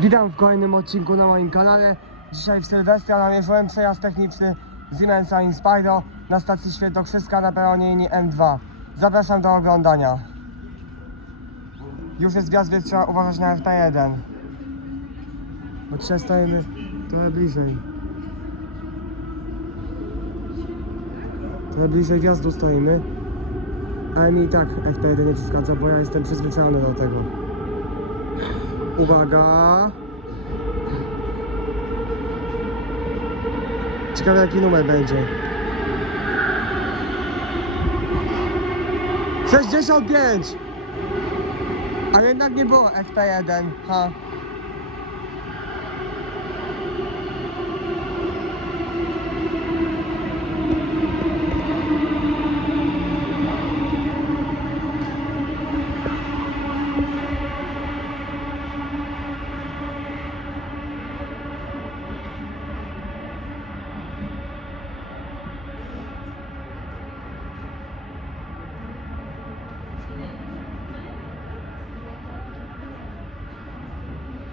Witam w kolejnym odcinku na moim kanale. Dzisiaj w Sylwestra namierzyłem przejazd techniczny Siemensa Inspiro na stacji Świętokrzyska na peronie linii M2. Zapraszam do oglądania. Już jest wjazd, więc trzeba uważać na FT1. Bo dzisiaj stajemy trochę bliżej. Trochę bliżej wjazdu stoimy. Ale mi i tak FT1 nie przeszkadza, bo ja jestem przyzwyczajony do tego. Uwaga! Ciekawe jaki numer będzie. 65! A jednak nie było FP1, ha.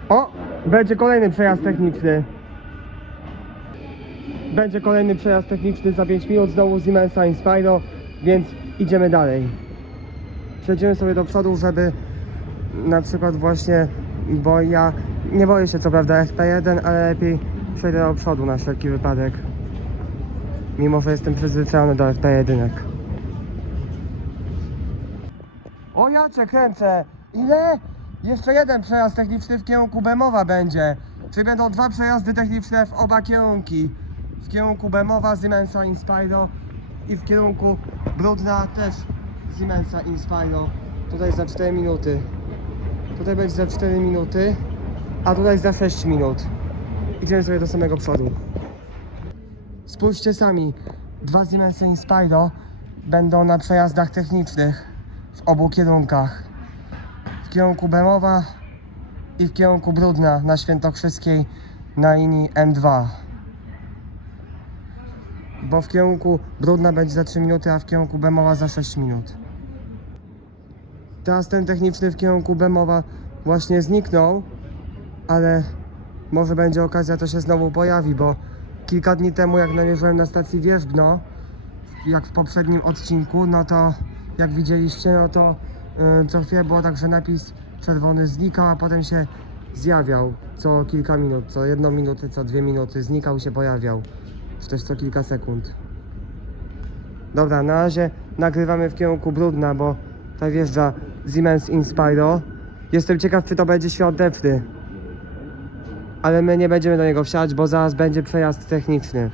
O! Będzie kolejny przejazd techniczny. Będzie kolejny przejazd techniczny za 5 minut znowu Siemensa Inspiro, więc idziemy dalej. Przejdziemy sobie do przodu, żeby na przykład właśnie, bo ja nie boję się co prawda FP1, ale lepiej przejdę do przodu na wszelki wypadek. Mimo, że jestem przyzwyczajony do FP1. O ja cię kręcę! Ile? Jeszcze jeden przejazd techniczny w kierunku Bemowa będzie. Czyli będą dwa przejazdy techniczne w oba kierunki. W kierunku Bemowa Siemensa Inspiro i w kierunku Brudna też Siemensa Inspiro. Tutaj za 4 minuty. Tutaj będzie za 4 minuty, a tutaj za 6 minut. Idziemy sobie do samego przodu. Spójrzcie sami, dwa Siemensy Inspiro będą na przejazdach technicznych w obu kierunkach. W kierunku Bemowa i w kierunku Brudna na Świętokrzyskiej na linii M2. Bo w kierunku Brudna będzie za 3 minuty, a w kierunku Bemowa za 6 minut. Teraz ten techniczny w kierunku Bemowa właśnie zniknął, ale może będzie okazja, to się znowu pojawi, bo kilka dni temu jak namierzyłem na stacji Wierzbno, jak w poprzednim odcinku, no to jak widzieliście, no to co chwilę było tak, że napis czerwony znikał, a potem się zjawiał co kilka minut, co jedną minutę, co dwie minuty, znikał się pojawiał, czy też co kilka sekund. Dobra, na razie nagrywamy w kierunku Brudna, bo tutaj wjeżdża Siemens Inspiro. Jestem ciekaw, czy to będzie świąteczny. Ale my nie będziemy do niego wsiadać, bo zaraz będzie przejazd techniczny.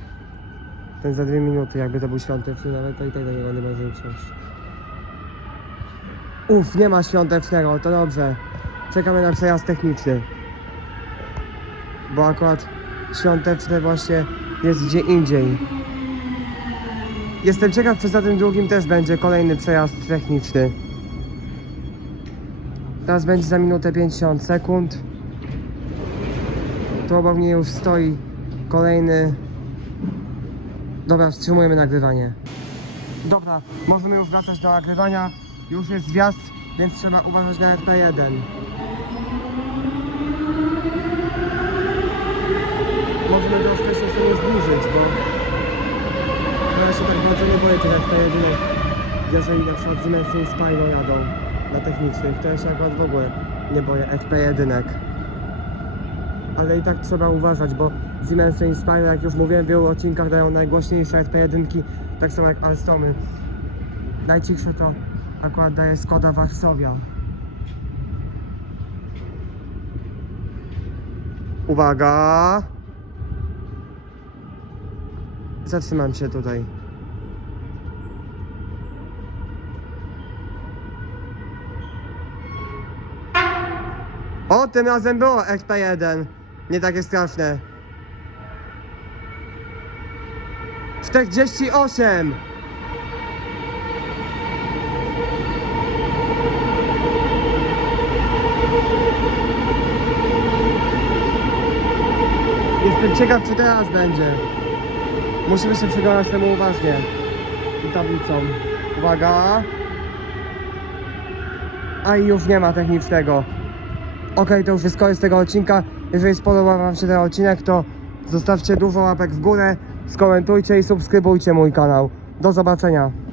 Ten za dwie minuty, jakby to był świąteczny, nawet to i tak do niego nie będziemy wsiąść. Uff, nie ma świątecznego, to dobrze. Czekamy na przejazd techniczny. Bo akurat świąteczny właśnie jest gdzie indziej. Jestem ciekaw, czy za tym drugim też będzie kolejny przejazd techniczny. Teraz będzie za minutę 50 sekund. Tu obok mnie już stoi kolejny. Dobra, wstrzymujemy nagrywanie. Dobra, możemy już wracać do nagrywania. Już jest wjazd, więc trzeba uważać na FP1. Możemy troszkę się sobie zbliżyć, bo ja się tak bardzo nie boję tych FP1. Jeżeli na przykład Siemensy i Spyro jadą na technicznych, to ja się akurat w ogóle nie boję FP1 ale i tak trzeba uważać, bo Siemensy Inspire, jak już mówiłem w wielu odcinkach, dają najgłośniejsze FP1, tak samo jak Alstomy. Najcichsze to akurat daje Skoda Warszawia. Uwaga! Zatrzymam się tutaj. O, tym razem było XP1. Nie takie straszne. 48! Jestem ciekaw, czy teraz będzie. Musimy się przyglądać temu uważnie. I tablicą. Uwaga. A i już nie ma technicznego. Okej, to już jest koniec tego odcinka. Jeżeli spodobał Wam się ten odcinek, to zostawcie dużo łapek w górę, skomentujcie i subskrybujcie mój kanał. Do zobaczenia.